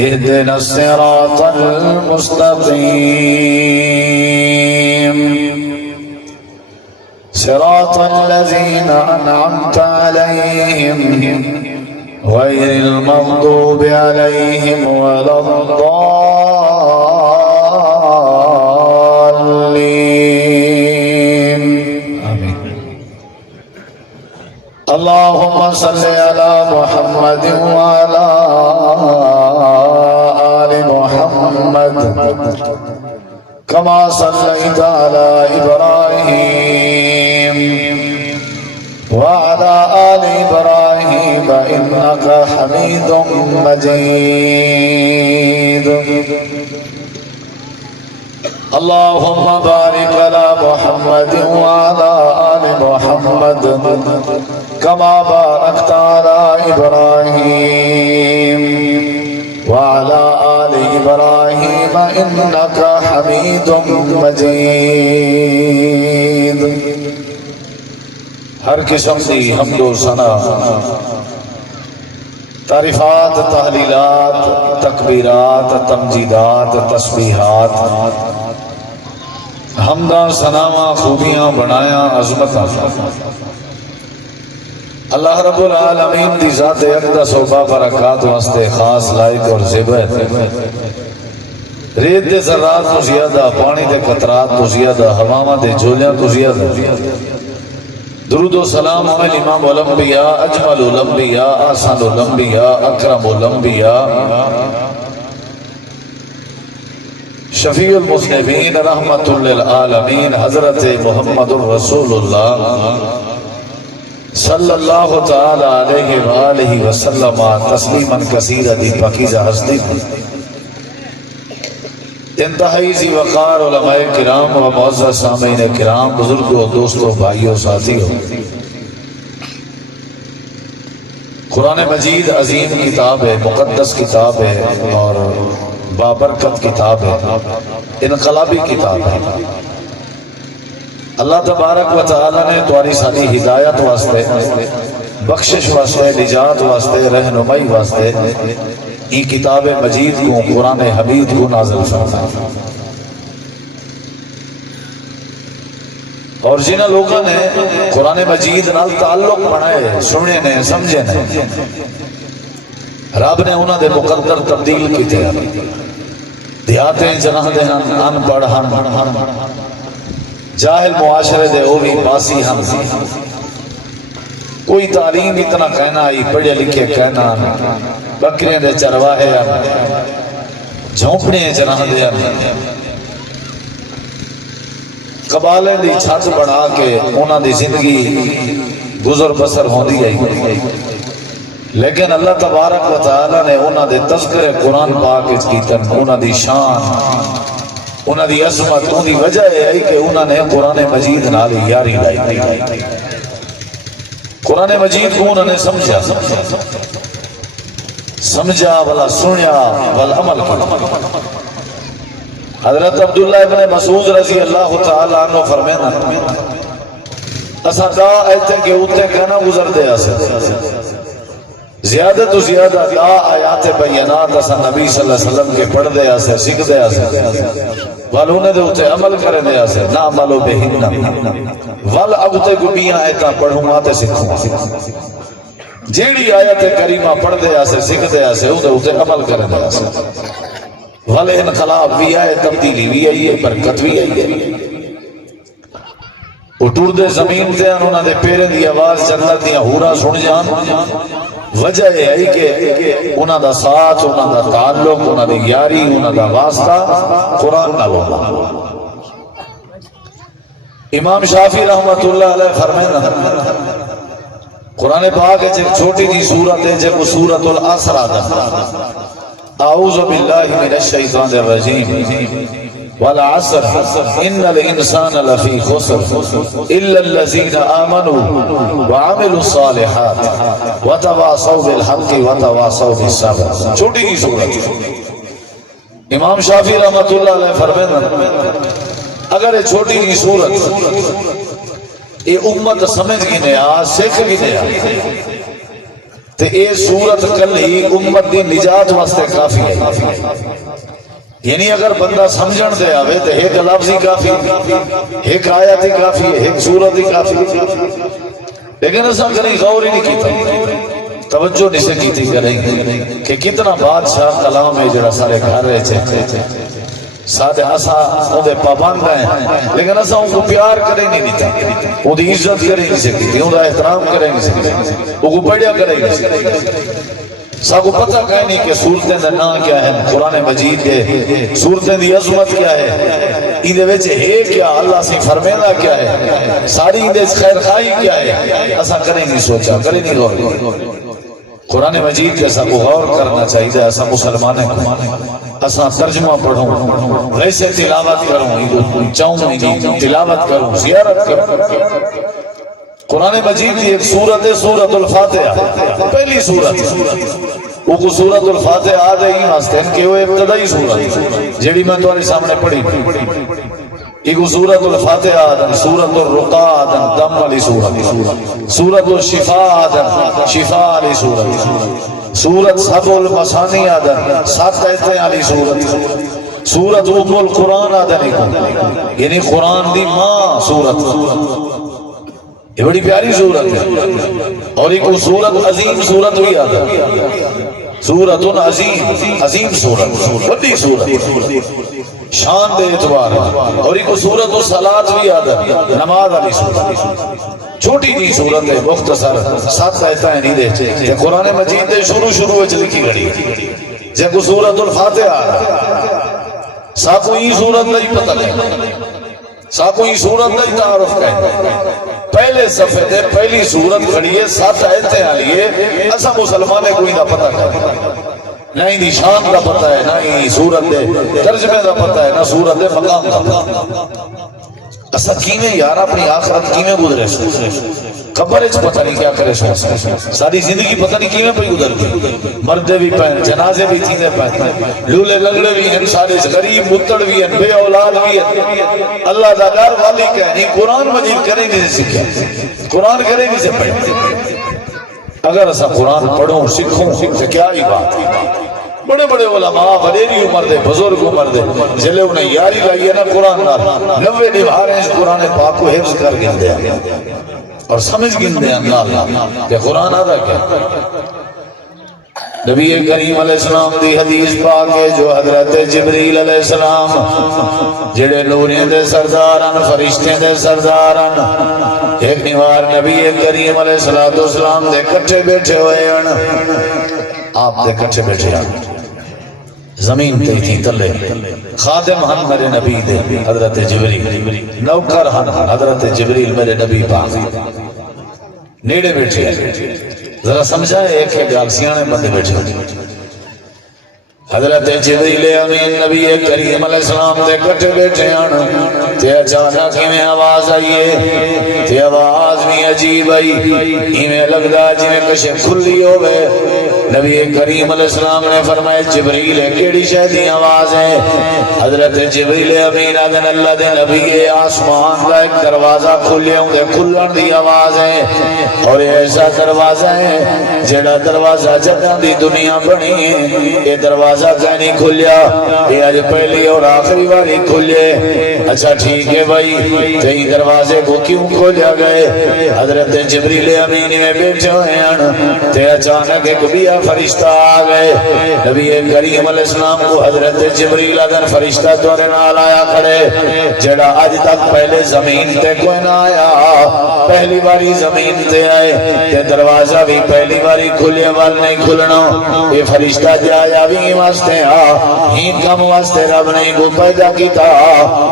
اهدنا الصراط المستقيم صراط الذين أنعمت عليهم غير المغضوب عليهم ولا الضالين آمين. اللهم صل على محمد وعلى آل محمد كما صليت على إبراهيم وعلى آل إبراهيم إنك حميد مجيد. اللهم بارك على محمد وعلى آل محمد كما باركت على إبراهيم وعلى آل إبراهيم إنك حميد مجيد. ہر قسم دی حمد و ثنا، تعریفات، تحلیلات، تکبیرات، تمجیدات، تسبیحات، حمداں، ثناواں، خوبیاں، بنایاں، عظمتاں اللہ رب العالمین دی ذات اقدس و بابرکات واسطے خاص لائق اور زیبت. ریت دے ذرات تو زیادہ، پانی دے قطرات تو زیادہ، ہواواں دے جھولیاں تو زیادہ. درود و سلام علی امام الانبیاء، اجمل الانبیاء، احسن الانبیاء، اکرم الانبیاء، شفیع المذنبین، رحمت للعالمین، حضرت محمد الرسول اللہ صلی اللہ تعالی علیہ وآلہ وسلم تسلیما کثیرا. دی پاکیزہ ہستی انتہائی ذی وقار علماء کرام و معزز سامعین کرام، بزرگوں، دوستوں، بھائیوں، ساتھیوں، قرآن مجید عظیم کتاب ہے، مقدس کتاب ہے اور بابرکت کتاب ہے، انقلابی کتاب ہے. اللہ تبارک و تعالی نے تمہاری ساری ہدایت واسطے، بخشش واسطے، نجات واسطے، رہنمائی واسطے یہ کتاب مجید کو، قرآن حمید کو نازل فرمایا. اور جنہاں لوگوں نے قرآن مجید نال تعلق بنائے، سنے نے، سمجھے نے، رب نے انہاں دے مقدر تبدیل کیتے. دیہاتیں جناح دے ان پڑھ ہن، جاہل معاشرے دے او بھی باسی ہن، کوئی تعلیم اتنا کہنا آئی، پڑھے لکھے کہنا، بکرے دے چرواہے ہیں، جھونپڑے جناح دے ہیں، قبالے دی چھت بڑھا کے انہاں دی زندگی گزر بسر ہوندی ہے. لیکن اللہ تبارک و تعالی نے انہاں دے تذکر قرآن پاک کیتن، انہاں دی شان، انہاں دی عظمت، انہاں دی وجہ ہے کہ انہاں نے قرآن مجید نال یاری لائی. قرآن مجید کو انہوں نے سمجھا والا سنیا والا عمل کیا. حضرت عبداللہ ابن مسعود رضی اللہ تعالی عنہ فرمینا، اسا دا ایتے کے اوتے کہنا گزر دے آسے، زیادہ تو زیادہ دا آیات بینات اسا نبی صلی اللہ علیہ وسلم کے پڑھ دے آسے، سکھ دے آسے، والونے دے اوتے عمل کرے دے آسے، نا عملو بہننا وال اگتے گبیاں ایتا پڑھوں ماتے سکھوں. جیڑی آیت کریمہ پڑھ دے آسے، سکھ دے آسے، اوتے عمل کرے دے آسے. والے انقلاب بھی آئے، تبدیلی بھی آئی ہے، برکت بھی آئی ہے. اٹور دے زمین تے انہوں نے پیرے دی آواز جنت دیا ہورا سن جان. وجہ ہے کہ انہوں دا ساتھ، انہوں دا تعلق، انہوں دی یاری، انہوں دا واسطہ قرآن نہ ہوگا. امام شافعی رحمت اللہ علیہ فرمائنا، قرآن پاک ایک چھوٹی دی سورت ہے جو سورت العصر آدھا. اعوذ باللہ من الشیطان الرجیم والعصر ان الانسان لفی خسر الا الذین آمنوا وعملوا الصالحات وتواصوا بالحق وتواصوا بالصبر. چھوٹی دی سورت. امام شافعی رحمت اللہ علیہ فرمائنا، اگر یہ چھوٹی کی صورت یہ امت سمجھ گی نہیں، سکھ گی نہیں، تے اے سورت کلی امت دی نجات واسطے کافی ہے. یعنی اگر بندہ سمجھن دے آوے تے ایک لفظ ہی کافی، ایک آیت ہی کافی ہے، ایک سورت ہی کافی. لیکن ایسا کریں غور ہی نہیں کیتا، توجہ نہیں سے کیتی کریں کہ کتنا بادشاہ کلام ہے جڑا سارے گھر رہے چھے ساتھ ایسا اندھے پابند ہیں، لیکن ایسا ان کو پیار کریں نہیں دیتا، ان کی عزت کریں نہیں سکتی، ان کا احترام کریں نہیں سکتی، ان کو بڑھیا کریں نہیں سکتی. سب کو پتہ کہیں نہیں کہ صورتیں دا نام کیا ہے، قرآن مجید دے صورتیں دی عظمت کیا ہے، اندھے ویچے ہے کیا، اللہ سے فرمیدہ کیا ہے، ساری اندھے خیر خواہی کیا ہے. ایسا کریں نہیں سوچا، کریں نہیں غور. قرآن مجید کے ایسا کو غور کرنا چاہیے. ایسا مسلمانے کو ایسا ترجمہ پڑھوں، ویسے تلاوت کروں، چاہوں نہیں تلاوت کروں، زیارت کروں. قرآن مجید کی ایک سورت ہے سورت الفاتحہ، پہلی سورت وہ سورت الفاتحہ آدھے ہی واسطے کہ وہ ابتدائی سورت جیڑی میں تمہارے سامنے پڑھی. ایک سورت الفاتحہ آدھن، سورت الرقا آدھن دم والی سورت، سورت الشفاء آدھن شفاء والی سورت، سورت سبع المثانی آدھن 7 آیتیں والی سورت، سورت ام القرآن آدھن یعنی قرآن دی ماں سورت، یہ بڑی پیاری سورت ہے. اور ایک سورت عظیم سورت بھی آدھا، سورت عظیم، عظیم سورت، بڑی سورت شان دے اعتبار. اور ایک سورت الصلاۃ بھی آدھا، نماز والی سورت، چھوٹی جی سورت ہے، مختصر 7 آیتیں نہیں دے. قرآن مجید دے شروع وچ لکھی گئی جے کو سورت الفاتحہ سا کوئی سورت نہیں پتہ نہیں، سا کوئی سورت نہیں تعارف کہیں. پہلے صفحے دے پہلی سورت کھڑی ہے 7 آیتیں والی ہے. ایسا مسلمانے کوئی نہ پتہ نہ ہی شان کا پتہ ہے، نہ ہی سورت دے ترجمے کا پتہ ہے، نہ سورت دے مقام کا پتہ. ایسا کیویں یار اپنی آخرت کیویں گزرے سو، قبر وچ پتہ نہیں کیا کرے سو، ساری زندگی پتہ نہیں کیویں پئی گزر گئی. مردے بھی پین، جنازے بھی تھیندے پین، لولے لگڑے بھی ہیں، سارے غریب متڑ بھی ہیں، بے اولاد بھی ہیں. اللہ دا ڈر والی کہنی قرآن مجید کریں گے سیکھیں، قرآن کریں گے سے پڑھیں. اگر ایسا قرآن پڑھوں سیکھوں تو کیا ہی بات ہے. بڑے بڑے علماء بڑیری عمر دے بزرگ عمر دے جلے انہیں یاری لائی ہے نا قرآن نال 90 نبھارے اس قرآن پاک کو حفظ کر گندے ہیں اور سمجھ گندے ہیں اللہ کہ قرآن آدھا کیا. نبی کریم علیہ السلام دی حدیث پاک ہے جو حضرت جبریل علیہ السلام جڑے نوریاں دے سرداران فرشتے دے سرداران ایک نیوار نبی کریم علیہ السلام دے کٹھے بیٹھے ہوئے ہیں. آپ دے کٹھے بیٹھے ہیں زمین تے تھی تلے، خادم ہن میرے نبی دے حضرت جبریل، نوکر ہن حضرت جبریل میرے نبی پاک نیڑے بیٹھے ہیں. ذرا سمجھائے ایک گل سیانے بندے بیٹھے حضرت جبریل امین نبی کریم علیہ السلام دے کٹھے بیٹھے ہیں تے اچانک میں آواز آئیے تے آواز بھی عجیب آئی، ہمیں لگدا جویں کشے کھلی ہوئے. نبی کریم علیہ السلام نے فرمایا جبریل کیڑی شے دی آواز ہے؟ حضرت جبریل امین آدن اللہ دے نبی آسمان دا ایک دروازہ کھلے ہوں دے کھلن دی آواز ہے اور ایسا دروازہ ہے جڑا دروازہ جگہ دی دنیا بنی ہے. یہ دروازہ کہیں کھلیا، یہ آج پہلی اور آخری باری کھلے. اچھا ٹھیک ہے بھائی، کئی دروازے کو کیوں کھولیا گئے؟ حضرت جبریل امین میں بیٹھے ہوئے ہیں تے اچانک ایک بیا فرشتہ آ گئے. نبی کریم علیہ السلام کو حضرت جبریل ادن فرشتہ دورے نال آیا کھڑے جڑا آج تک پہلے زمین تے کوئی نہ آیا، پہلی باری زمین تے آئے تے دروازہ بھی پہلی باری کھلے وال نہیں کھلنا. یہ فرشتہ جایا بھی واسطے ہی کم واسطے رب نے کو پیدا کیتا،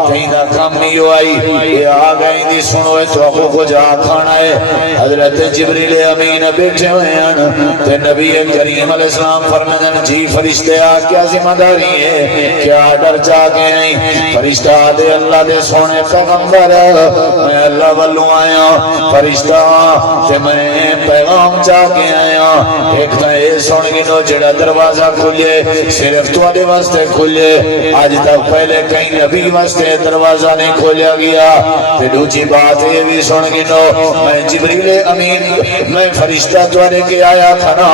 کہیں نہ کم نہیں آئی. یہ آ گئی دی سنو تو کو جا کھانا ہے. حضرت جبریل امین بیٹھے ہوئے ہیں تے نبی کریم علیہ السلام فرمائیں جی فرشتے کیا ذمہ داری ہے کیا ڈر جا کے نہیں فرشتہ دے اللہ دے سونے پیغمبر میں اللہ والوں آیا فرشتہ تے میں پیغام جا کے آیا ایک تا اے سن گنو جڑا دروازہ کھلے صرف تواڈے واسطے کھلے آج تک پہلے کہیں نبی واسطے دروازہ نہیں کھولیا گیا تے دوسری بات یہ بھی سن گنو میں جبریل امین میں فرشتہ تواڈے کے آیا کھنا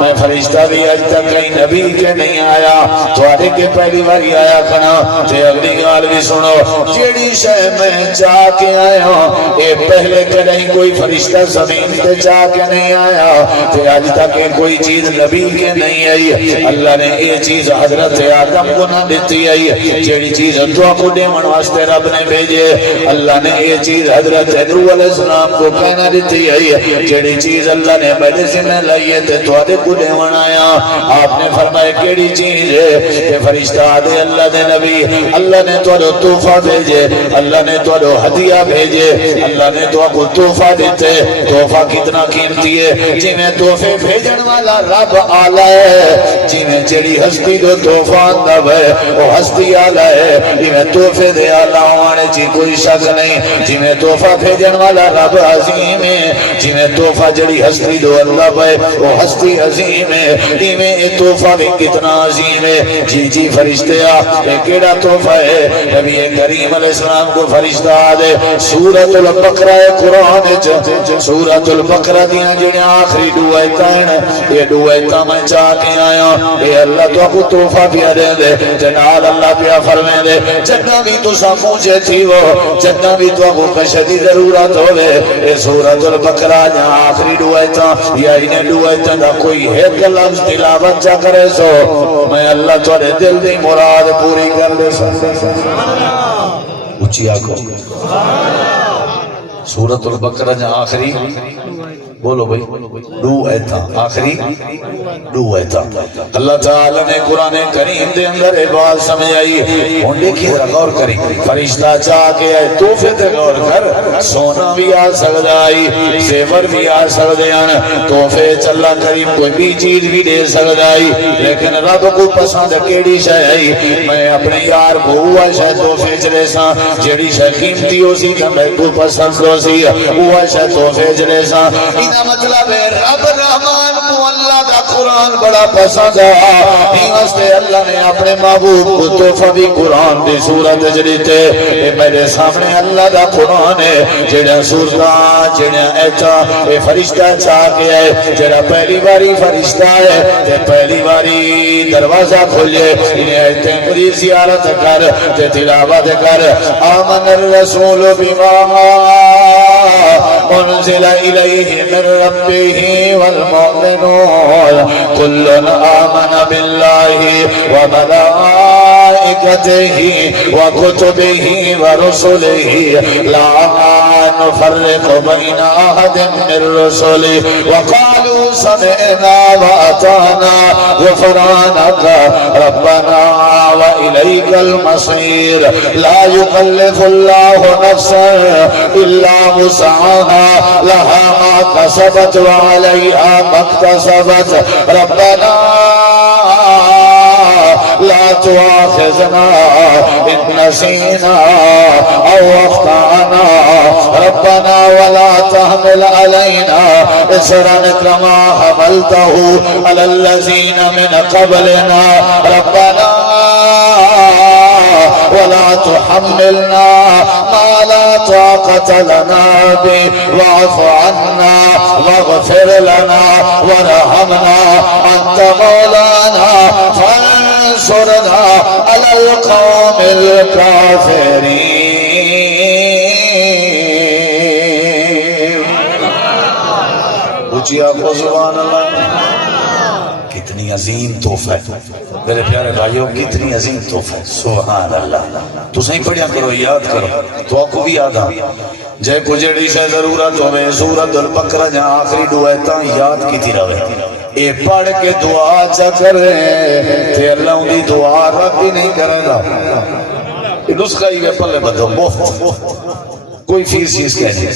میں فرشتہ بھی آج تک کہیں نبی کے نہیں آیا تواڈے کے پہلی باری آیا کھنا تے اگلی گال بھی سنو جیڑی شے میں جا کے آیا اے پہلے کہیں کوئی فرشتہ زمین تے جا کے نہیں آیا تے آج تک کوئی چیز نبی کے نہیں آئی اللہ نے یہ چیز حضرت آدم کو نہ دیتی آئی جیڑی چیز تو کو دیون واسطے رب نے بھیجے اللہ نے یہ چیز حضرت نوح علیہ السلام کو کہنا دیتی آئی جیڑی چیز اللہ نے میرے سے میں لائیے تے تو کو دیون آیا آپ نے فرمایا کیڑی چیز ہے کہ فرشتہ دے اللہ دے نبی اللہ نے تو تحفہ بھیجے اللہ نے تو ہدیہ بھیجے اللہ نے تو کو تحفہ دیتے تحفہ کتنا قیمتی ہے جی میں تحفے بھیجن والا رب آلہ ہے جی میں جڑی ہستی دو تحفہ اندب ہے وہ ہستی آلہ ہے جی میں تحفے دے آلہ آنے جی کوئی شک نہیں جی میں تحفہ بھیجن والا رب عظیم ہے جی میں تحفہ جڑی ہستی دو اندب ہے وہ ہستی عظیم ہے جی میں یہ تحفہ بھی کتنا عظیم ہے جی فرشتے یہ کیڑا تحفہ ہے نبی کریم علیہ السلام کو فرشتہ دے سورۃ البقرہ قرآن سورۃ البقرہ دیاں جڑیاں آخری دو آیتاں یہ دو آیتاں میں چاہ کے آیا اے اللہ تو کو تحفہ پیا دے دے جنال اللہ پیا فرمائے دے جنہ بھی تو سا مجھے تھی وہ جنہ بھی تو کو کشدی ضرورت ہوئے اے سورۃ البقرہ جہاں آخری دو آیتاں یا انہیں دو آیتاں دا کوئی ایک لفظ تلاوت جا کرے سو میں اللہ تھوڑے دل دی مراد پوری کر دے سو اچھی آگو سورۃ البقرہ جہاں آخری بولو بھائی دو ایتا آخری دو ایتا اللہ تعالیٰ نے قرآن کریم دے اندر ایک بات سمجھائی ہوں دیکھیں غور کریں فرشتہ چاہ کے آئے توفے تے غور کر سونا بھی آ سکتا آئی زیور بھی آ سکتے ہیں توفے چلا کریم کوئی بھی چیز بھی دے سکتا آئی لیکن رب کو پسند کیڑی شے آئی میں اپنے یار کو ہوا شے توفے چلے سا جیڑی شے قیمتی ہو سی کہ میں کو پسند ہو سی ہوا شے توفے چلے سا مطلب ہے رب رحمان کو اللہ کا قرآن بڑا پسند ہے ہی واسطے اللہ نے اپنے محبوب کو تحفہ بھی قرآن دی سورت جڑیتے میرے سامنے اللہ کا قرآن ہے جڑا سورتاں جڑا ایتا اے فرشتہ چاہ کے ہے جڑا پہلی باری فرشتہ ہے تے پہلی باری دروازہ کھولے انہیں ایتے مری زیارت کر تے تلاوت کر آمن الرسول بما انزل الیہ من ربه والمؤمنون كل آمن بالله وملائكته وكتبه ورسله لا نفرق بين أحد من رسله وقالوا سمعنا وأطعنا غفرانك ربنا وإليك المصير لا يكلف الله نفسا إلا وسعها لها ما كسبت وعليها ما اكتسبت ربنا لا تؤاخذنا إن نسينا أو أخطأنا ربنا ولا تحمل علينا إصرا كما حملته على الذين من قبلنا ربنا ولا تحملنا ما لا طاقة لنا به واعف عنا واغفر لنا وارحمنا أنت مولانا فانصرنا على القوم الكافرين اچھی آپ کو سبحان اللہ کتنی عظیم تحفہ ہے میرے پیارے بھائیوں کتنی عظیم تحفہ ہے سبحان اللہ تو صحیح پڑھیا کرو یاد کرو تو آپ کو بھی یاد آ جے کجڑی سے ضرورت ہمیں سورۃ البقرہ جہاں آخری دعائیں یاد کی تھی رہے اے پڑھ کے دعا چا کرے تے اللہ دی دعا رب بھی نہیں کرے گا یہ نسخہ ہی ہے پلے بدو مفت کوئی فیس چیز کہنے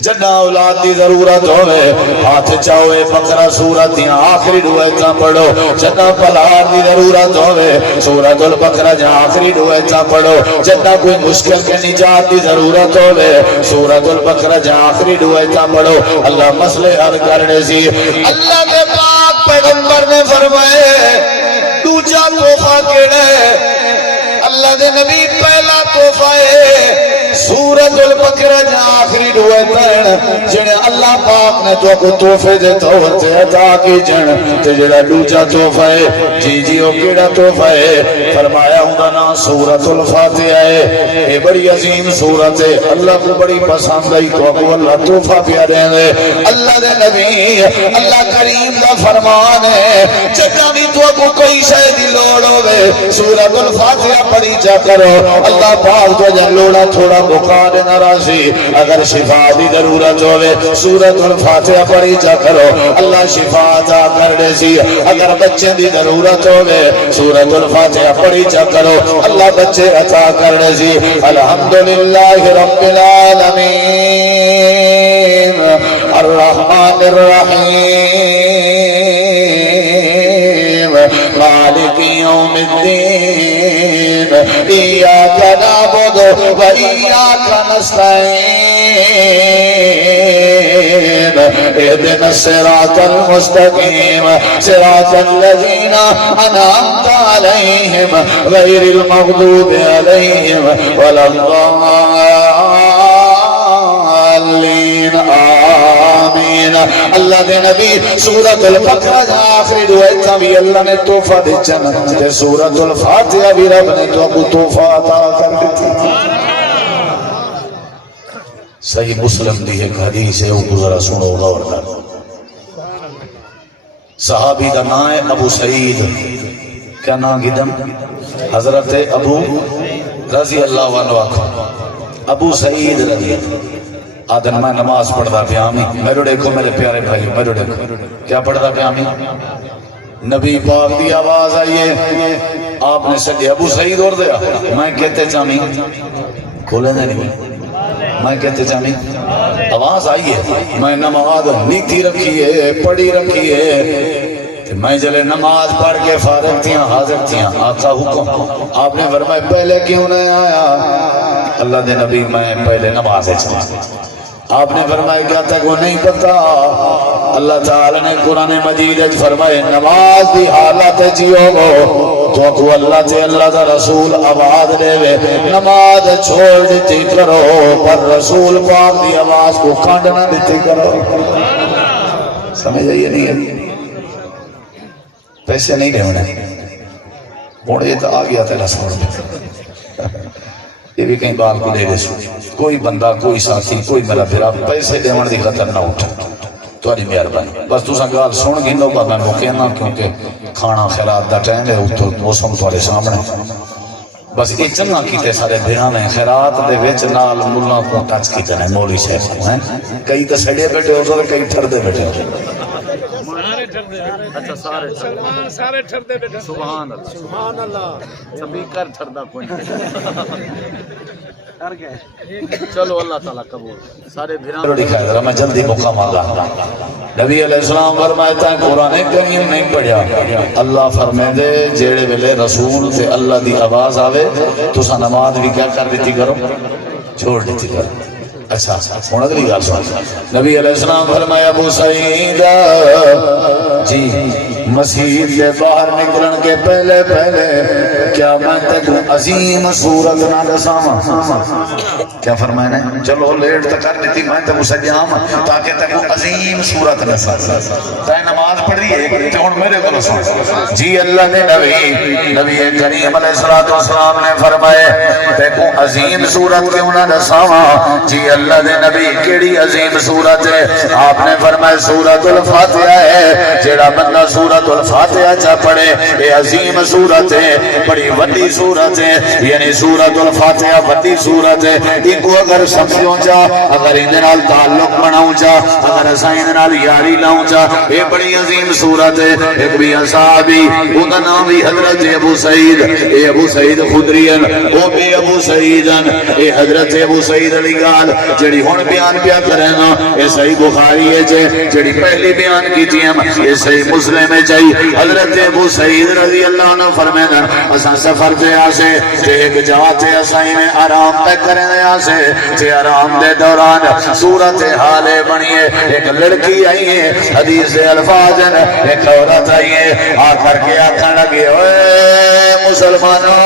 جنا اولاد دی ضرورت ہوئے ہاتھ چاہوے بقرہ سورت دیا آخری روایتاں پڑھو جنا پلار دی ضرورت ہوئے سورت البقرہ جا آخری روایتاں پڑھو جنا کوئی مشکل کے نجات دی ضرورت ہوئے سورت البقرہ جا آخری روایتاں پڑھو اللہ مسئلے حل کرنے سی اللہ کے پاک پیغمبر نے فرمائے دوجا تحفہ کیڑے اللہ دے نبی پہلا تحفہ ہے سورت البقرہ جا آخری روایتاں جنہیں اللہ پاک نے تو کو تحفے دے توتے عطا کی جن تے جڑا دوجا تحفہ ہے جی او کیڑا تحفہ ہے فرمایا ہوں نا سورت الفاتحہ ہے یہ بڑی عظیم سورت ہے اللہ کو بڑی پسند ہے تو کو اللہ تحفہ پیارے ہیں اللہ دے نبی اللہ کریم دا فرمان ہے جب بھی تو کو کوئی شے دی لوڑ ہوے سورت الفاتحہ پڑھی جا کرو اللہ پاک تو جا لوڑا تھوڑا بخار ناراضی اگر شفا دی ضرورت ہوے سورۃ الفاتحہ پڑھی جا کرو اللہ شفا عطا کر دے سی اگر بچے دی ضرورت ہوے سورۃ الفاتحہ پڑھی جا کرو اللہ بچے عطا کر دے سی الحمدللہ رب العالمین الرحمن الرحیم مالک یوم الدین ایاک نعبد و ایاک نستعین اهدنا الصراط المستقیم صراط الذین انعمت علیہم غیر المغضوب علیہم ولا الضالین آمین اللہ دے نبی سورۃ البقرہ جا آخری روایت بھی اللہ نے تحفہ دے چنا تے سورۃ الفاتحہ بھی رب نے تو کو تحفہ عطا کر دی صحیح مسلم دی ایک حدیث ہے وہ ذرا سنو غور کرو صحابی کا نام ہے ابو سعید کیا نام گدم حضرت ابو رضی اللہ عنہ ابو سعید رضی آدن میں نماز پڑھتا پیامی میرے دیکھو میرے پیارے بھائی میرے دیکھو کیا پڑھتا پیامی نبی پاک دی آواز آئیے آپ نے سکے ابو سعید اور دیا میں کہتے چامی کھولے نہیں میں کہتے چامی آواز آئیے میں نماز نیتی رکھیے پڑھی رکھیے میں جلے نماز پڑھ کے فارغ تھیاں حاضر تھیاں آقا حکم آپ نے فرمایا پہلے کیوں نہیں آیا اللہ دے نبی میں پہلے نماز چلا آپ نے فرمایا کیا تک وہ نہیں پتا اللہ تعالی نے قرآن مجید فرمائے نماز دی حالت جیو گو تو کو اللہ تے اللہ دا رسول آواز دے وے نماز چھوڑ دیتی کرو پر رسول پاک دی آواز کو کھانڈ نہ دیتی کرو سمجھ آئیے نہیں ہے پیسے نہیں دے انہیں بوڑے تو آ گیا تیرا سوڑ یہ بھی کہیں بات کو دے دے سو کوئی بندہ کوئی ساتھی کوئی میرا پھرا پیسے دے دی خطر نہ اٹھا تو آنی مہربانی بس تو سنگال سن گھنو با میں موقع نہ کیونکہ کھانا خیرات دا ٹائم ہے تو موسم تھوڑے سامنے بس یہ چنگا کیتے سارے بھیرانے خیرات دے وچ نال ملہ کو ٹچ کیتے ہیں مولی صاحب ہیں کئی تو سڑے بیٹھے ہو تو کئی ٹھردے بیٹھے ہو اچھا سارے ٹھردے بیٹھے سبحان اللہ سبھی کر ٹھردا کوئی چلو اللہ تعالیٰ قبول سارے بھیران ذرا میں جلدی موقع مانگا نبی علیہ السلام فرماتا ہے قرآن کریم نہیں پڑھیا اللہ فرمائے دے جیڑے ویلے رسول سے اللہ دی آواز آوے تو سا نماز بھی کیا کر دیتی کرو چھوڑ دیتی کرو اچھا ہونا دلی گال سوال نبی علیہ السلام فرمایا ابو سعید جی مسجد سے باہر نکلن کے پہلے کیا میں تک عظیم صورت نہ دساواں کیا فرمایا نے چلو لیٹ تک کر دیتی میں تک سجام تاکہ تک عظیم صورت دسا تے نماز پڑھی ہے تے ہن میرے کول سن جی اللہ نے نبی کریم علیہ الصلوۃ والسلام نے فرمایا تے کو عظیم صورت کیوں نہ دساواں جی اللہ دے نبی کیڑی عظیم صورت ہے آپ نے فرمایا سورۃ الفاتحہ ہے جیڑا بندہ سورۃ سورۃ الفاتحہ چا پڑھے یہ عظیم سورت ہے بڑی وڈی سورت ہے یعنی سورۃ الفاتحہ وڈی سورت ہے ان کو اگر سمجھوں جا اگر ان نال تعلق بناؤں جا اگر اساں ان نال یاری لاؤں جا یہ بڑی عظیم سورت ہے ایک بھی صحابی ان کا نام بھی حضرت ابو سعید اے ابو سعید خدری او بھی ابو سعید اے حضرت ابو سعید علی گال جڑی ہن بیان پیا کرے نا اے صحیح بخاری ہے جڑی پہلی بیان کی تھی ہم یہ صحیح مسلم ہے جائی حضرت ابو سعید رضی اللہ عنہ فرمائے اساں سفر تے آسے تے ایک جگہ تے اساں میں آرام تے کرنے آسے تے آرام دے دوران صورت حال بنی ہے ایک لڑکی آئی ہے حدیث الفاظ ایک عورت آئی ہے آ کر کے آکھن لگے اوے مسلمانوں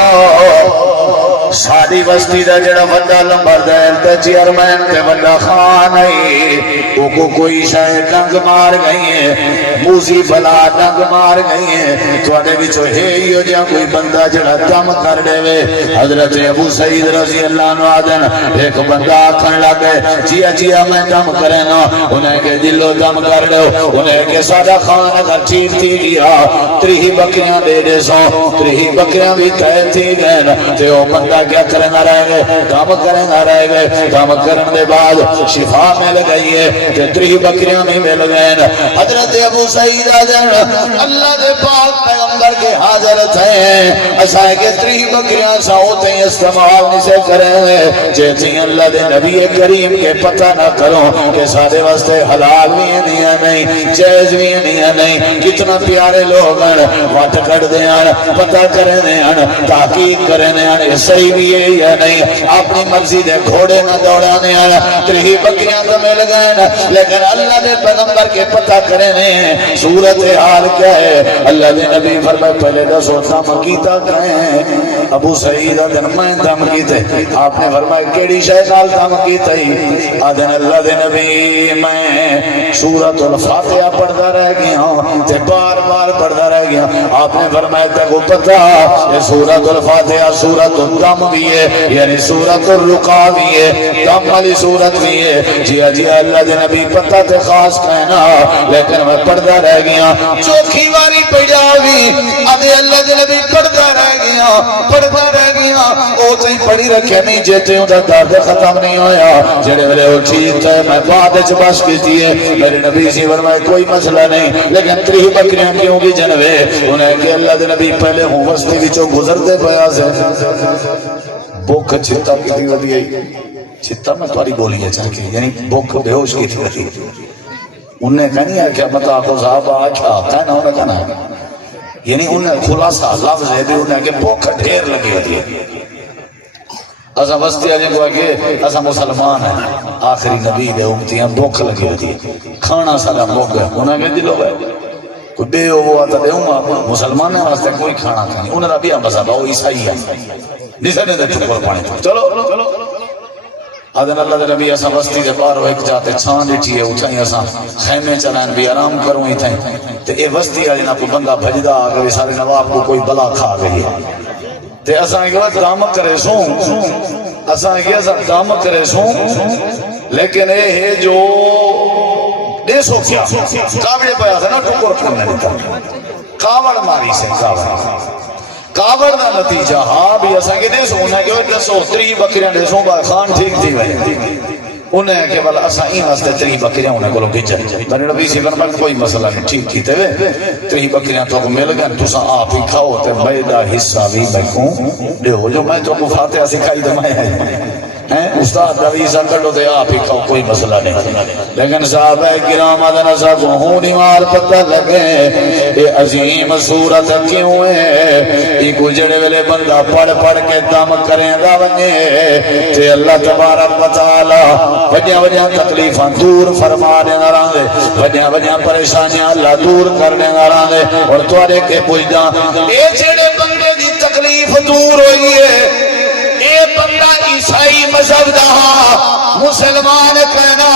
ساری بستی دا جڑا بندہ لمبردار تے چیئرمین تے بندہ خان آئی وہ کو کوئی شاید ڈنگ مار گئی ہے موزی بلا ڈنگ مار گئی ہے تواڈے وچوں ہے ہی ہو جا کوئی بندہ جڑا دم کر دے وے حضرت ابو سعید رضی اللہ عنہ آدن ایک بندہ آکھن لگے جیا جیا میں دم کرے نا انہیں کہ دلو دم کر دو انہیں کہ سادہ خان اگر ٹھیک تھی گیا 3 بکریاں دے دے سو 3 بکریاں بھی تے تھی گئے تے وہ بندہ کیا کرنا رہ گئے دم کرنا رہ گئے دم کرنے دے بعد شفا مل گئی ہے تے 3 بکریاں بھی مل گئے حضرت ابو سعید آدم اللہ دے پاک پیغمبر کے حاضرت ہیں اساں کہ 3 بکریاں ساؤتے ہیں استعمال نہیں سے کریں گے جیسے اللہ دے نبی کریم کے پتہ نہ کرو کہ سارے واسطے حلال بھی نہیں جائز بھی نہیں کتنا پیارے لوگ ہیں وٹ کٹ دے پتہ کریں تحقیق کریں صحیح بھی ہے یا نہیں اپنی مرضی دے گھوڑے نہ دوڑانے 3 بکریاں تو مل گئے لیکن اللہ دے پیغمبر کے پتہ کریں صورت حال کیا ہے اللہ دے نبی فرمائے پہلے دسو دم کیتا کہیں ابو سعید آدن میں دم کیتے آپ نے فرمائے کیڑی شے نال دم کیتے آدن اللہ دے نبی میں سورۃ الفاتحہ پڑھتا رہ گیا تے بار بار پڑھتا رہ گیا آپ نے فرمایا تے کو پتہ یہ سورۃ الفاتحہ سورۃ الدم بھی ہے یعنی سورۃ الرقا بھی ہے دم والی سورت بھی ہے جی اللہ دے نبی پتہ تے خاص کہنا لیکن میں پڑھتا رہ گیا چوکھی واری پڑھا بھی ادے اللہ دے نبی پڑھتا رہ گیا او تے پڑھی رکھے نہیں جے اوندا درد ختم نہیں ہویا جڑے ویلے او ٹھیک ہے میں بعد وچ بس کیتی ہے میرے نبی سے فرمایا کوئی مسئلہ نہیں لیکن 3 بکریاں کیوں بھی جنوے انہیں کہ اللہ دے نبی پہلے ہوں وستی وچوں گزرتے پیا سے بھوک چھتا کتنی ودی آئی چھتا میں تمہاری بولی ہے چاہ کے یعنی بھوک بے ہوش کی تھی انہیں کہنی ہے کہ متا کو صاحب آج آتا ہے نا انہیں کہنا ہے یعنی انہیں خلاصہ لفظ ہے بھی انہیں کہ بھوک ڈھیر لگی ہوتی ہے اسا بستی آجے کو ہے کہ اسا مسلمان ہیں آخری نبی دے امتیاں بھوک لگی ہوتی ہے کھانا سارا بھوک ہے انہیں کہ دلو گئے کوئی بے وہ آتا دے ہوں مسلمان ہیں واسطے کوئی کھانا کھانی انہیں ربی مذہب ہے وہ عیسائی ہے نسے نے دے چکر پانے چلو آدھن اللہ دے نبی اسا بستی دے بارو ایک جاتے چھان دیٹھی ہے اٹھائیں اسا خیمے چلائیں بھی آرام کروں ہی تھیں تے اے بستی آجے نا کوئی بندہ بھجدہ آگے سارے نواب کو کوئی بلا کھا گئی تے اسا ایک وقت دام کرے سوں اسا ایک وقت دام کرے سوں لیکن اے ہے جو دیسو کیا کاوڑے پہ آتا نا ٹکر کرنے دیتا کاوڑ ماری سے کاوڑ دا نتیجہ ہاں بھی ایسا کہ دیسو انہیں کہ دسو 3 بکریاں دیسو با خان ٹھیک تھی بھائی انہیں کہ بل اسا این واسطے 3 بکریاں انہیں کو بھیجن میرے نبی سے فرمایا کوئی مسئلہ نہیں ٹھیک تھی تے 3 بکریاں تو مل گئے تسا آپ ہی کھاؤ تے میرا حصہ بھی میں کوں دیو جو میں تو کو فاتحہ سکھائی دے میں استاد رویزہ کٹو دے آپ ہی کھاؤ کوئی مسئلہ نہیں لیکن صحابہ کرام آدھنا صاحب ہونی مار پتہ لگے یہ عظیم صورت کیوں ہے یہ گجڑے ویلے بندہ پڑھ کے دم کریں دا بنے تے اللہ تبارک و تعالی وجہ تکلیفاں دور فرما دینا رہاں وجہ پریشانیاں اللہ دور کرنے رہاں اور توارے کے پوچھدا اے جڑے بندے دی تکلیف دور ہوئی ہے اے بندہ عیسائی مذہب دا مسلمان کہنا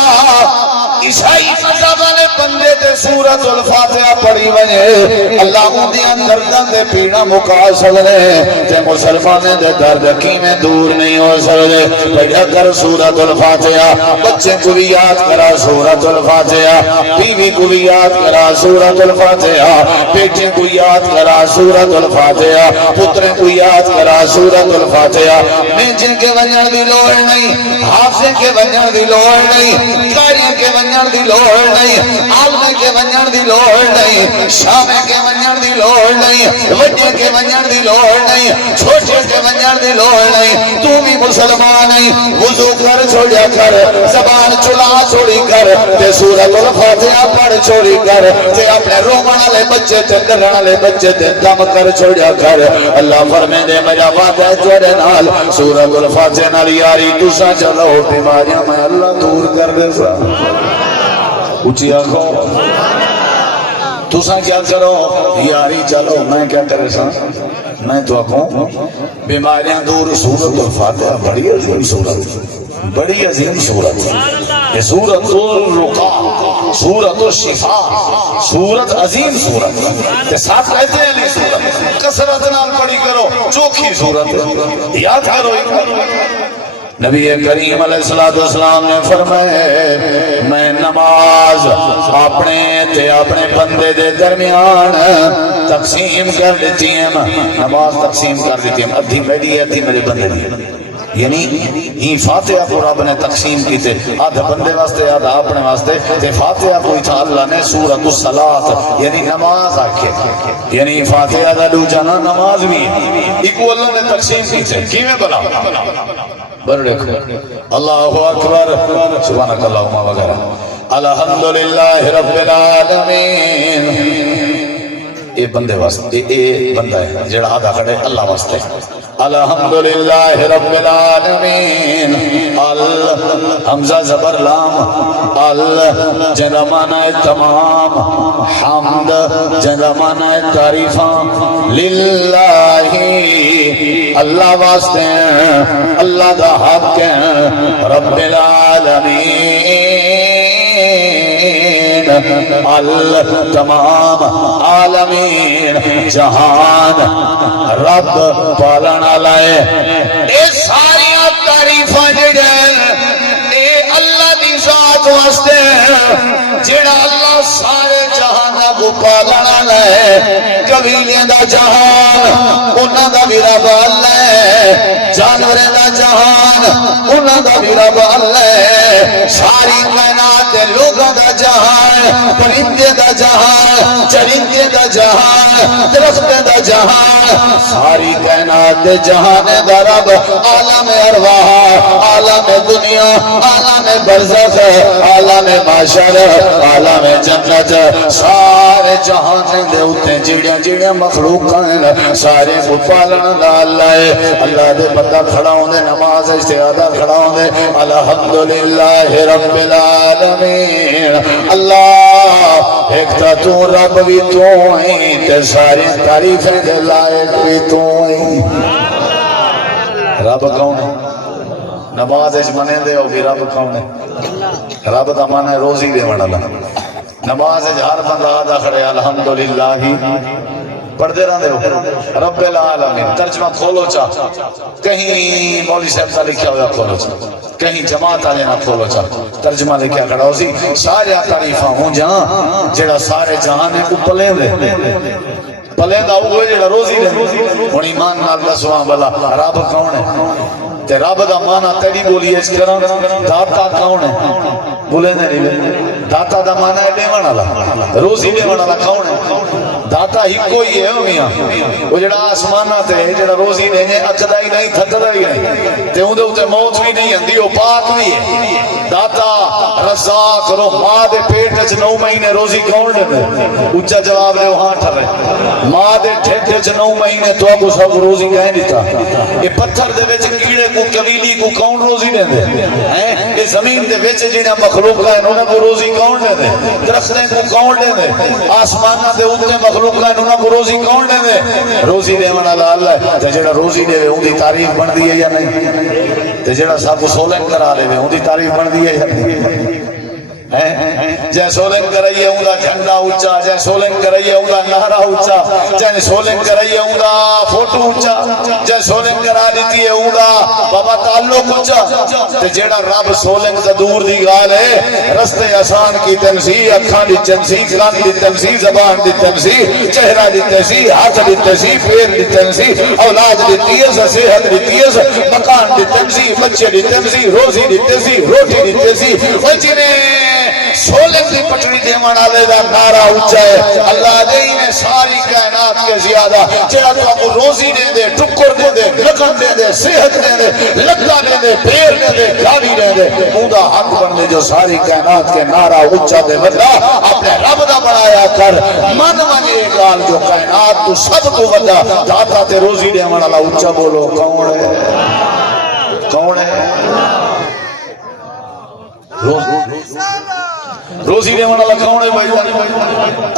عیسائی مذہب والے بندے تے سورۃ الفاتحہ پڑھی وجے اللہ اندیاں درداں دے پیڑا مکا سکدے تے مسلماناں دے درد کیویں دور نہیں ہو سکدے پڑھیا کر سورۃ الفاتحہ بچے کو بھی یاد کرا سورۃ الفاتحہ بیوی کو بھی یاد کرا سورۃ الفاتحہ بیٹے کو یاد کرا سورۃ الفاتحہ پتر کو یاد کرا سورۃ الفاتحہ میجے کے ونجن دی لوڑ نہیں حافظ کے ونجن دی لوڑ نہیں قاری کے ونجن دی لوڑ نہیں عالم کے ونجن دی لوڑ نہیں شام کے ونجن دی لوڑ نہیں وڈے کے ونجن دی لوڑ نہیں چھوٹے کے ونجن دی لوڑ نہیں تو بھی مسلمان نہیں وضو کر چھوڑیا کر زبان چلا چھوڑی کر تے سورۃ الفاتحہ پڑھ چھوڑی کر تے اپنے رومن والے بچے تے ڈرن والے بچے تے دم کر چھوڑیا کر اللہ فرمیندے میرا وعدہ تیرے نال سورۃ الفاتحہ نال یاری تساں چلو بیماریاں میں اللہ دور کر دے سا اونچی آنکھو تساں کیا کرو یاری چلو میں کیا کرے سا میں تو آنکھوں بیماریاں دور سورۃ الفاتحہ بڑی عظیم سورت بڑی عظیم سورت یہ سورت الرقا سورت الشفا سورت عظیم سورت تے ساتھ کہتے ہیں علی سورت کثرت نال پڑھی کرو چوکھی سورت یاد کرو نبی کریم علیہ السلام نے فرمایا میں نماز اپنے تے اپنے بندے دے درمیان تقسیم کر دیتی ہیں نماز تقسیم کر دیتی ہیں ادھی میری ہے ادھی میرے بندے دی یعنی ہی فاتحہ کو رب نے تقسیم کی تھے آدھا بندے واسطے آدھا اپنے واسطے تے فاتحہ کو تھا اللہ نے سورۃ الصلاۃ یعنی نماز آکھے یعنی فاتحہ دا دوجا نماز بھی ایک اللہ نے تقسیم کی تھے کیویں بلا بر دیکھو اللہ اکبر سبحانک اللہم وغیرہ الحمدللہ رب العالمین اے بندے واسطے اے بندہ ہے جڑا آدھا کھڑے اللہ واسطے الحمدللہ رب العالمین حمزہ زبر لام جنہ معنی تمام حمد جنہ معنی تعریفاں للہ اللہ واسطے اللہ دا حق رب العالمین تمام عالمین جہان رب پالنا لائے اے ساری تعریفاں جڑے اے اللہ دی ذات واسطے جڑا اللہ سارے جہان کو پالنا لائے قبیلیاں دا جہان انہاں دا بھی رب اللہ ہے جانوراں دا جہان انہاں دا بھی رب اللہ ہے ساری کائنات دے لوگاں دا جہان پرندے دا جہان چرندے دا جہان درخت دا جہان ساری کائنات دے جہان دا رب عالم ارواح عالم دنیا عالم برزخ عالم معاشر عالم جنت سارے جہان دے اوتے جڑیاں جڑیاں مخلوقاں ہیں سارے کو پالن دا اللہ ہے اللہ دے بندہ کھڑا ہوندے نماز استعادہ کھڑا ہوندے الحمدللہ رب العالمین اللہ ایک تا تو رب بھی تو ہیں تے ساری تعریفیں دے لائق بھی تو ہیں رب کون ہے نماز اس منے دے اور بھی رب کون ہے رب دا معنی ہے روزی دے والا نماز ہر بندہ آدھا کھڑے الحمدللہ پڑھتے رہتے ہو رب العالمین ترجمہ کھولو چاہ کہیں مولوی صاحب کا لکھا ہوا کھولو چاہ کہیں جماعت آ جانا کھولو چاہ ترجمہ لکھا کھڑا ہو سی سارے تعریفاں ہوں جہاں جڑا سارے جہاں نے کو پلیں دے پلیں دا ہوئے جڑا روزی دے ہن ایمان نال دسواں بلا رب کون ہے تے رب دا معنی تیری بولی اس کرن داتا کون ہے بولے نہیں داتا دا معنی ہے دیوان والا روزی دیوان والا کون ہے داتا ہی کوئی ہے میاں وہ جڑا آسمانہ تے جڑا روزی دینے اکدا ہی نہیں تھکدا ہی نہیں تے اون دے اوتے موت بھی نہیں ہندی او پاک بھی ہے داتا رزاق رو ماں دے پیٹ وچ 9 مہینے روزی کون دیندا اونچا جواب ہے ہاں ٹھرے ماں دے ٹھڈ وچ 9 مہینے تو کو سب روزی کہیں دیتا اے پتھر دے وچ کیڑے کو کلیلی کو کون روزی دیندے ہیں اے زمین دے وچ جڑا مخلوق ہے انہاں کو روزی کون دیندے درختیں کو کون دیندے آسماناں دے اوتے مخلوق ہے انہاں کو روزی کون دیندے روزی دیون والا اللہ ہے تے جڑا روزی دے اون دی تعریف بندی ہے یا نہیں تے جڑا سب کو سولن کرا لے اون دی تعریف بندی ہے یا نہیں جے سولنگ کرائیے اوندا جھنڈا اونچا، جے سولنگ کرائیے اوندا نعرہ اونچا، جے سولنگ کرائیے اوندا فوٹو اونچا، جے سولنگ کرا دیتی ہے اوندا بابا تعلق اونچا۔ تے جیڑا رب سولنگ دا دور دی گال ہے، رستے آسان کی تنسی، اکھاں دی تنسی، کان دی تنسی، زبان دی تنسی، چہرہ دی تنسی، ہاتھ دی تنسی، پیر دی تنسی، اولاد دی تیز، صحت دی تیز، مکان دی تنسی، بچے دی تنسی، روزی دی تنسی، روٹی دی تنسی، وجنے سولنگ دی پٹڑی دے مانا دے دا نعرہ اونچا ہے۔ اللہ دے میں ساری کائنات کے زیادہ جہاں تو آپ کو روزی دے دے، ٹکر دے دے، لکن دے دے، صحت دے دے، لکا دے دے، پیر دے دے، گاڑی دے دے، مودہ حق بندے جو ساری کائنات کے نعرہ اونچا دے بندہ اپنے رب دا بڑھایا کر من منے گال جو کائنات تو سب کو ودا داتا تے روزی دے مانا اللہ اونچا بولو کون ہے؟ کون ہے؟ روزی دے والا کون ہے بھائی؟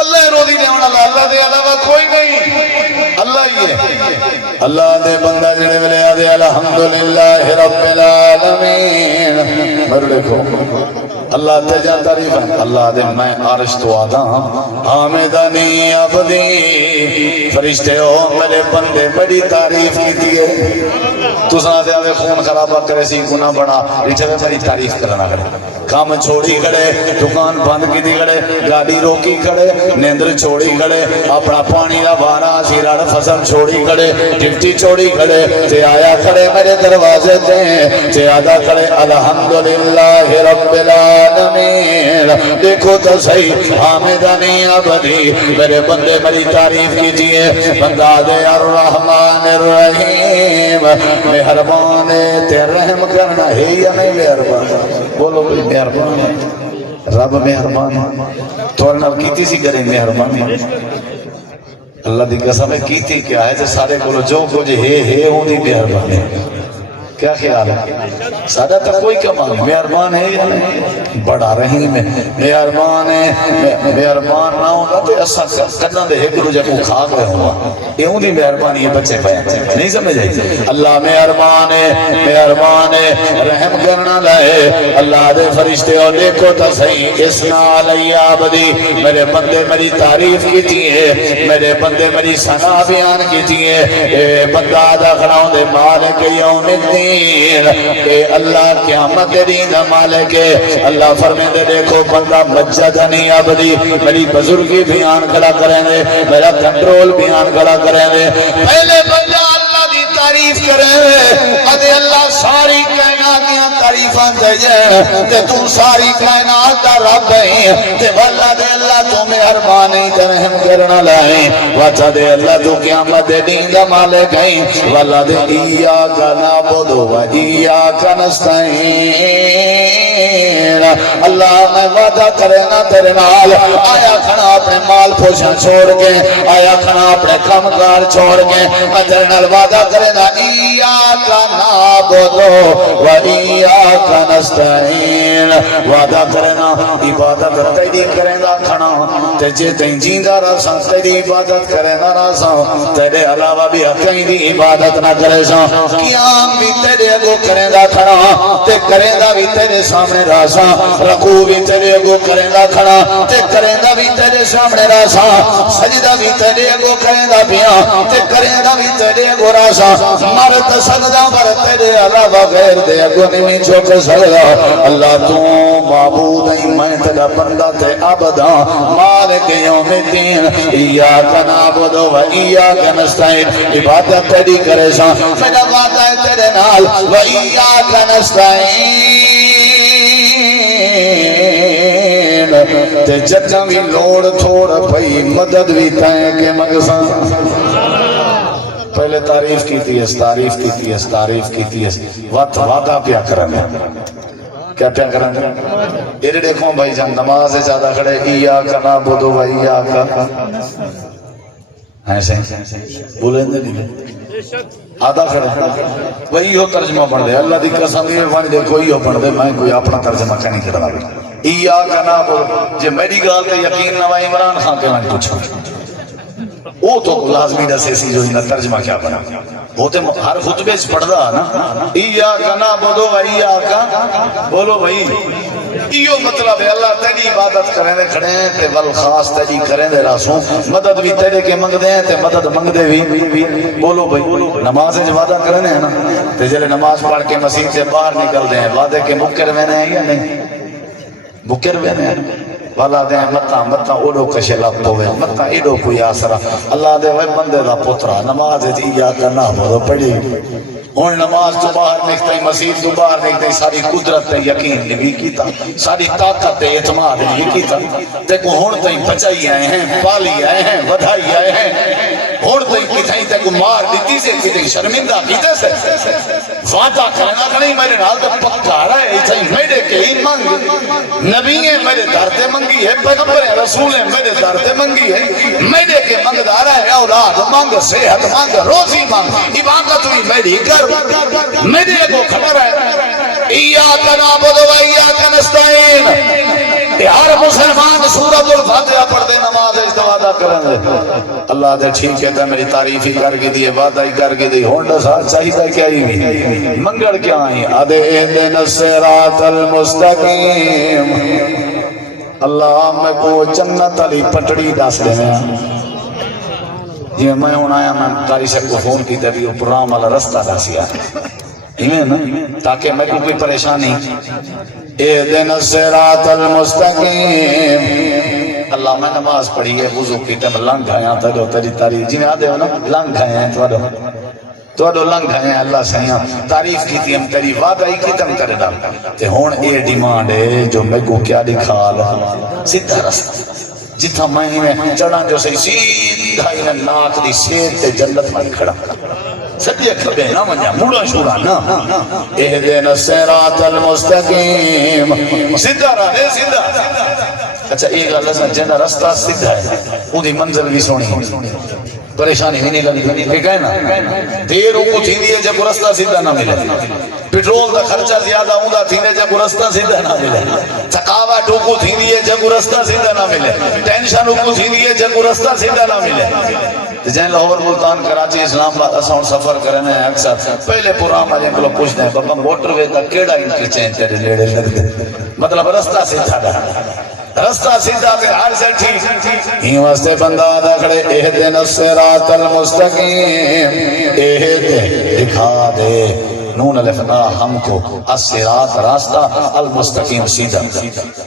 اللہ روزی دے والا، اللہ دے علاوہ کوئی نہیں، اللہ ہی ہے۔ اللہ دے بندہ جڑے ویلے آدے الحمدللہ رب العالمین، مر دیکھو اللہ تے جا تعریف ہے۔ اللہ دے میں عرش تو آدھا حامدنی عبدی، فرشتے ہو میرے بندے بڑی تعریف کی دیئے۔ تو سنا دے آدھے خون خرابہ کرے سی گناہ بڑا ریچھے میری تعریف کرنا کرے، کام چھوڑی کھڑے، دکان بند کی دی کھڑے، گاڑی روکی کھڑے، نیندر چھوڑی کھڑے، اپنا پانی دا بارا سیران فصل چھوڑی کھڑے، ڈپٹی چھوڑی کھڑے، تے آیا کھڑے میرے دروازے تے آدھا کھڑے الحمدللہ رب العالمین۔ دیکھو تو صحیح حامدنی عبدی، میرے بندے میری تعریف کیجئے، بندہ دے الرحمن الرحیم، مہربان تے رحم کرنا ہے یا نہیں مہربان؟ بولو بھئی مہربان ہے، رب مہربان ہے، تورنا کیتی سی کریں مہربان ہے۔ اللہ دی قسم ہے کیتی کیا ہے، سارے بولو جو کچھ ہے ہونی مہربان ہے۔ کیا خیال ہے؟ سادہ تک کوئی کمال مہربان ہے یا نہیں؟ بڑا رحیم ہے، مہربان ہے، مہربان نہ ہوگا تو ایسا کرنا دے ایک روجہ کو کھا گئے ہوا، یہ ہوں دی مہربانی ہے بچے پہ نہیں سمجھ جائے۔ اللہ مہربان ہے، مہربان ہے، رحم کرنا لائے۔ اللہ دے فرشتے اور دیکھو تو صحیح اسنا علی عبدی، میرے بندے میری تعریف کیتی ہے، میرے بندے میری ثنا بیان کیتی ہے، اے بندہ دا کھڑاؤں دے مالک یوم الدین، اے اللہ قیامت دین مالک ہے۔ اللہ فرمائے دے دیکھو بندہ مجدنی عبدی، میری بزرگی بیان کھڑا کریں دے، میرا کنٹرول بیان کھڑا کریں دے۔ پہلے بندہ اللہ دی تعریف کریں دے، ادھے اللہ ساری کائنات دیاں تعریفاں دے جائے، تے تو ساری کائنات دا رب ہے، تے واللہ دے اللہ تو مہربانی تے رحم کرنا لائیں، واچا دے اللہ تو قیامت دین دا مالک ہے، واللہ دے ایاک نعبد و ایاک نستعین۔ اللہ میں وعدہ کرنا تیرے نال، آیا کھنا اپنے مال پوشن چھوڑ کے، آیا کھنا اپنے کمکار چھوڑ کے، میں تیرے نال وعدہ کرنا ایاک نعبد و ایاک نستعین، وعدہ کرنا عبادت تیری کریں گا کھنا، تے جے تین جیندہ رسا تیری عبادت کرنا رسا، تیرے علاوہ بھی کہیں دی عبادت نہ کرے سا، قیام بھی تیرے اگو کریں گا کھنا، تے کریں گا بھی تیرے سامنے راسا، رکوع بھی تیرے اگو کریں گا کھنا، تے کریں گا بھی تیرے سامنے راسا، سجدہ بھی تیرے اگو کریں گا پیا، تے کریں گا بھی تیرے اگو راسا، مرد سجدہ پر تیرے علاوہ غیر دے اگو نہیں چھوک سجدہ۔ اللہ تو معبود ہے، میں تیرا بندہ تے عبدہ، مالک یوم الدین، ایاک نعبد و ایاک نستعین، عبادت تیری کرے سا، میرا وعدہ ہے تیرے نال، و ایاک نستعین، تے جتنا بھی لوڑ تھوڑ پئی مدد بھی تائیں کے مگساں۔ پہلے تعریف کیتی ہے، تعریف کیتی ہے، تعریف کیتی ہے، وعدہ کیا کرنا کیا کیا کرنا؟ یہ دیکھو بھائی جان نماز سے زیادہ کھڑے ایاک نعبد و ایاک ایسے بولیں دے آدھا کھڑا وہی ہو ترجمہ پڑھ دے، اللہ دی قسم یہ بن دے کوئی ہو پڑھ دے، میں کوئی اپنا ترجمہ کہیں کرنا بھی ایاک نعبد، جے میری گال تے یقین نہ وائے عمران خان کے میں پوچھا وہ تو لازمی دسے سی جو انہا ترجمہ کیا بنا، وہ تے ہر خطبے سے پڑھ دا نا ایاک نعبد و ایاک، بولو بھائی ایو مطلب ہے اللہ تیری عبادت کریں دے کھڑے ہیں تے ول خاص تیری کریں دے راسوں مدد بھی تیرے کے منگ دے ہیں تے مدد منگ دے بھی بولو بھائی نماز ہے وعدہ کرنے ہیں نا تے جلے نماز پڑھ کے مسجد سے باہر نکل دے ہیں وعدے کے مکر میں ہیں یا نہیں مکر میں ہیں والا دے متا اوڑو کشے لب ہوئے متا ایڈو کوئی آسرا اللہ دے وے بندے دا پترا نماز جی یا کرنا بہت پڑھی ہوں نماز تو باہر نکلتے ہیں مسجد تو باہر نکلتے ہیں ساری قدرت تے یقین نہیں کیتا ساری طاقت تے اعتماد نہیں کیتا دیکھو ہوں تھی بچائی آئے ہیں پالی آئے ہیں ودھائی آئے ہیں ہوں تھی کتھائی دیکھو مار دیتی سے کتھائی شرمندہ کیتے سے وعدہ کرنا کھڑی میرے نال تے پکا رہا ہے اتھائی میرے کے ہی منگ نبی ہے میرے در تے منگی ہے پیغمبر ہے رسول ہے میرے در تے منگی ہے میرے کے منگدار ہے اولاد مانگ صحت مانگ روزی مانگ عبادت بھی میری کر میرے کو خبر ہے ایاک نعبد و ایاک نستعین ہر مسلمان سورۃ الفاتحہ پڑھ دے نماز اس وعدہ کرن دے اللہ دے ٹھیک ہے تے میری تعریف ہی کر کے دی وعدہ ہی کر کے دی ہوندا چاہیے کیا ہی منگڑ کیا آئی ادے اهدنا الصراط المستقیم اللہ میں کو جنت علی پٹڑی دس دے جی میں ہوں آیا میں قاری صاحب کو فون کی بھی پرام والا رستہ دسیا تاکہ میں کوئی پریشانی اهدنا الصراط المستقیم اللہ میں نماز پڑھی ہے وضو کی تے لنگ آیا تو تیری تعریف جی میں آدھے ہو نا لنگ آئے ہیں تو لنگ آئے ہیں اللہ سیاں تعریف کی تھی ہم تیری وعدہ ہی ختم کرے دا تے ہون اے ڈیمانڈ ہے جو میں کو کیا دکھا لو سیدھا رستہ جتنا میں چڑھا جو سی سیدھا ہی ناک دی سید تے جنت میں کھڑا سجے کھبے نہ منجا موڑا شورا نہ اهدنا الصراط المستقیم سیدھا رہے سیدھا اچھا ایک اللہ سا جنہ رستہ سیدھا ہے وہ دی منزل بھی سونی پریشانی بھی نہیں لگی ٹھیک ہے نا دیر کو تھی دیئے جب رستہ سیدھا نہ ملے پیٹرول دا خرچہ زیادہ ہوندا تھینے جب رستہ سیدھا نہ ملے تھکاوٹ کو تھی دیئے جب رستہ سیدھا نہ ملے ٹینشن کو تھی دیئے جب رستہ سیدھا نہ ملے جہاں لاہور ملتان کراچی اسلام آباد اساں سفر کرنے ہیں اکثر پہلے پروگرام والے کو پوچھتے ہیں بابا موٹر وے کا کیڑا انٹرچینج تیرے نیڑے لگدے مطلب رستہ سیدھا دا رستہ سیدھا تے ہر سے ٹھیک ہی واسطے بندہ ادا کھڑے اهدنا الصراط المستقیم اهد دکھا دے نون الفنا ہم کو الصراط راستہ المستقیم سیدھا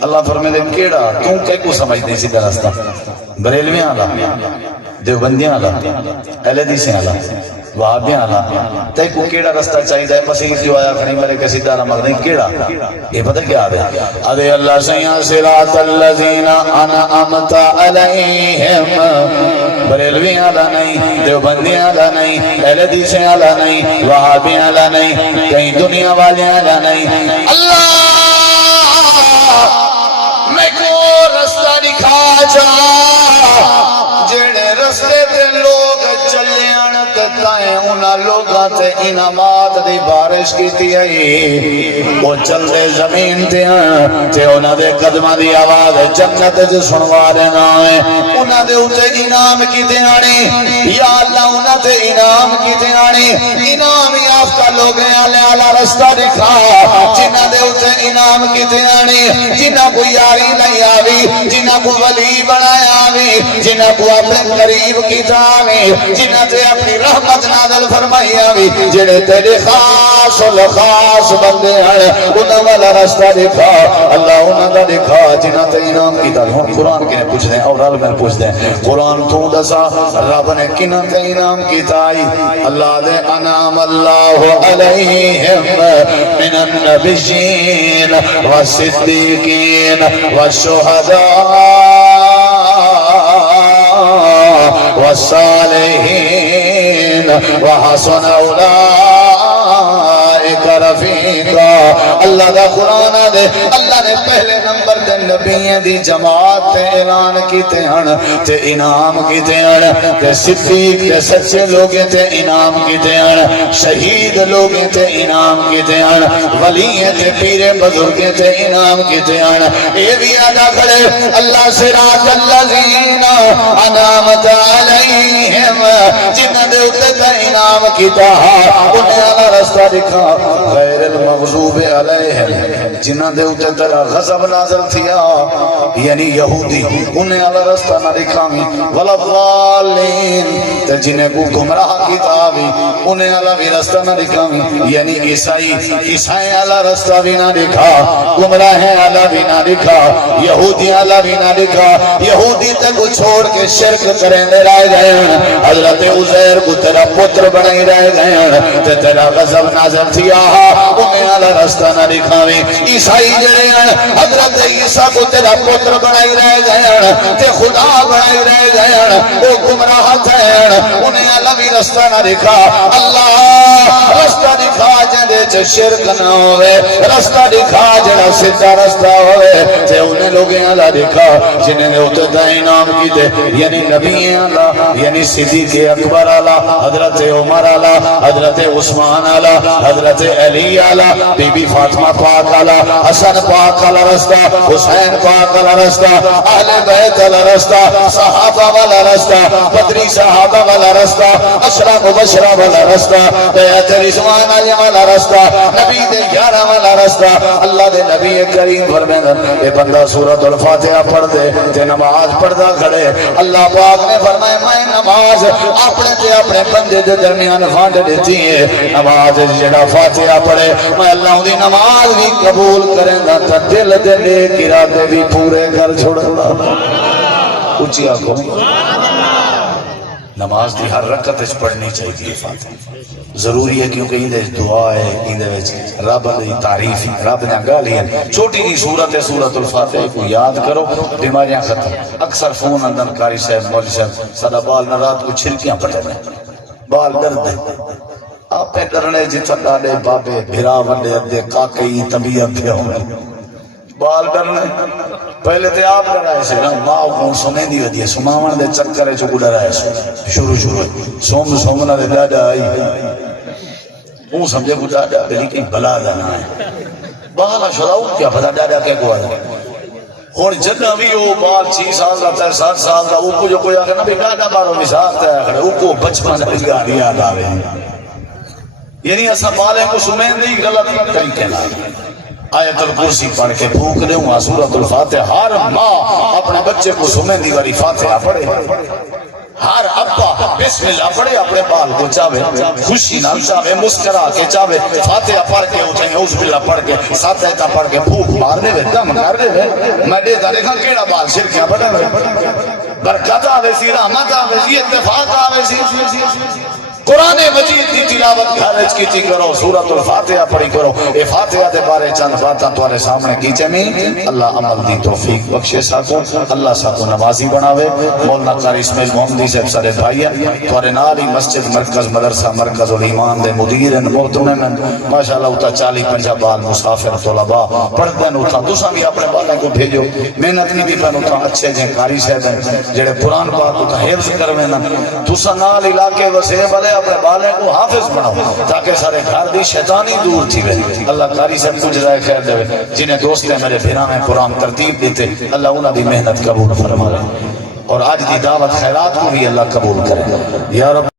اللہ فرمائے دے کیڑا کیوں کہ کو سمجھ دے سیدھا راستہ بریلویاں والا دیوبندیاں والا اہل حدیثیں والا وہابیاں والا تے کو کیڑا رستہ چاہیے مسیح جو آیا کھڑی میرے کے سیدھا رمض نہیں کیڑا یہ پتہ کیا ہے ادے اللہ سیاں صراط الذین انعمت علیہم بریلویاں والا نہیں دیوبندیاں والا نہیں اہل حدیثیں والا نہیں وہابیاں والا نہیں کہیں دنیا والیاں والا نہیں اللہ میں کو رستہ دکھا جا جڑے رستے تے لوگ چلے تائیں انہاں لوگاں تے انعامات دی بارش کیتی ہے وہ چلدے زمین تے تے انہاں دے قدماں دی آواز جنت وچ سنوا دینا ہے انہاں دے اوتے انعام کیتے آنے یا اللہ انہاں تے انعام کیتے آنے انعام یافتہ لوگ اعلی رستہ دکھا جنہاں دے اوتے انعام کیتے آنے جنہاں کو یاری نہیں آوی جنہاں کو ولی بنایا آوی جنہاں کو اپنے قریب کیتا آوی جنہاں تے اپنی رحمت نازل فرمائی آوی جڑے تیرے خاص الخاص بندے ہیں انہاں والا رستہ دکھا اللہ انہاں دا دکھا جنہاں تے انعام کیتا ہن قرآن کے پوچھ دیں اور رل میں پوچھ دیں قرآن تو دسا رب نے کنہاں تے انعام کیتا اللہ دے انعام اللہ علیہم من النبیین والصدیقین والشہداء والصالحین وحسن اولئک رفیقا اللہ دا قرآن دے اللہ نے پہلے نمبر دے نبیوں دی جماعت تے اعلان کیتے ہن تے انعام کیتے ہن تے صدیق تے سچے لوگیں تے انعام کیتے ہن شہید لوگیں تے انعام کیتے ہن ولییں تے پیر بزرگیں تے انعام کیتے ہن اے بھی ادا کرے اللہ صراط الذین انعمت علیہم جنہاں دے اوتے تے انعام کیتا انہیں اعلی رستہ دکھا غیر المغضوب علیہم جنہاں دے اوتے تیرا غضب نازل تھیا یعنی یہودی انہیں اعلی رستہ نہ دکھاویں ولا الضالین تے جنہیں کو گمراہ کیتا بھی انہیں اعلی رستہ نہ دکھاویں یعنی عیسائی اعلی رستہ بھی نہ دکھا گمراہ اعلی بھی نہ دکھا یہودی اعلی بھی نہ دکھا یہودی تے کو چھوڑ کے شرک کریں دے رہ گئے حضرت عزیر کو تیرا پتر بنائی رہ گئے تے تیرا غضب نازل تھیا انہیں اعلی رستہ نہ دکھاویں عیسائی جڑے ہیں حضرت عیسیٰ کو تیرا پتر بنائی رہ گئے تے خدا بنائی رہ گئے وہ گمراہ تھے انہیں اعلی رستہ نہ دکھا اللہ رستہ دکھا جندے چ شرک نہ ہوئے رستہ دکھا جڑا سیدھا رستہ ہوئے تے انہیں لوگیں اعلی دکھا جنہیں نے اتنا انعام کیتے یعنی نبی اعلی یعنی صدیق اکبر اعلی حضرت عمر اعلی حضرت عثمان اعلی حضرت علی اعلی بی بی فاطمہ پاک اعلی حسن پاک اعلی رستہ حسین پاک اعلی رستہ اہل بیت اعلی رستہ صحابہ والا رستہ بدری صحابہ والا رستہ اشرا مبشرہ والا رستہ بیعت رضوان علی والا رستہ نبی دے یارہ والا رستہ اللہ دے نبی کریم فرمائے اے بندہ سورۃ الفاتحہ پڑھ دے تے نماز پڑھدا کھڑے اللہ پاک نے فرمایا میں نماز اپنے تے اپنے بندے دے درمیان فانڈ دیتی ہے نماز جڑا فاتحہ پڑھے میں اللہ دی نماز بھی قبول کریں گا تا دل دے نیک ارادے بھی پورے کر چھوڑنا اونچی آنکھوں نماز دی ہر رکعت وچ پڑھنی چاہیے فاتحہ ضروری ہے کیونکہ یہ دعا ہے یہ رب دی تعریف رب نے گالی ہے چھوٹی جی سورت ہے سورۃ الفاتحہ کو یاد کرو بیماریاں ختم اکثر فون اندر قاری صاحب مولوی صاحب سدا بال نہ رات کو چھڑکیاں پڑے بال درد آپ پہ ڈرنے جتنا ڈالے بابے بھرا وڈے ادے کاکئی طبیعت تھے ہوئے بال ڈرنے پہلے تے آپ ڈرائے سے نا ماں کو سمیں دی ودی ہے سماون دے چکر ہے چکو ڈرائے سے شروع سومنا دے ڈاڈا آئی وہ سمجھے کو ڈاڈا لیکن بلا دانا ہے بالا شراؤ کیا پتا ڈاڈا کیا کو آئے اور جنہ بھی وہ بال 6 سال کا 7 سال کا وہ کو جو کوئی آگے نا بھی ڈاڈا بارو مثال تے آگے وہ کو بچپن ازگاری یاد آوے یعنی ایسا بالے کو سمیں دی غلط کہیں کہنا آیت الکرسی پڑھ کے پھونک دے ہوں سورۃ الفاتحہ ہر ماں اپنے بچے کو سمیں دی واری فاتحہ پڑھے ہر ابا بسم اللہ پڑھے اپنے بال کو چاہے خوشی نہ چاہے مسکرا کے چاہے فاتحہ پڑھ کے اٹھے اعوذ باللہ پڑھ کے ساتھ پڑھ کے پھونک مار دے دم کر دے میں دیکھا دیکھا کیڑا بال شرکیاں پڑھے برکت آوے سی رحمت آوے سی اتفاق آوے سی قرآن مجید کی تلاوت خارج کی تھی کرو سورۃ الفاتحہ پڑھی کرو اے فاتحہ دے بارے چند باتاں تمہارے سامنے کی چمی اللہ عمل دی توفیق بخشے ساکو اللہ ساکو نمازی بناوے مولانا قاری اسماعیل محمدی صاحب سارے بھائی تمہارے نال ہی مسجد مرکز مدرسہ مرکز الایمان دے مدیر محترم ماشاءاللہ اتا 40-50 بال مسافر طلباء پڑھدن اتا تساں بھی اپنے بالوں کو بھیجو محنت نہیں دی پن اتا اچھے جے قاری صاحب جڑے قرآن پاک اتا حفظ کرویں نا تساں نال علاقے وسے والے اپنے بالے کو حافظ بناؤ تاکہ سارے گھر دی شیطانی دور تھی وے اللہ قاری صاحب کو جزائے خیر دے جنہیں دوست ہیں میرے بھیرا میں قرآن ترتیب دیتے اللہ انہاں دی محنت قبول فرما لے اور آج دی دعوت خیرات کو بھی اللہ قبول کرے یا رب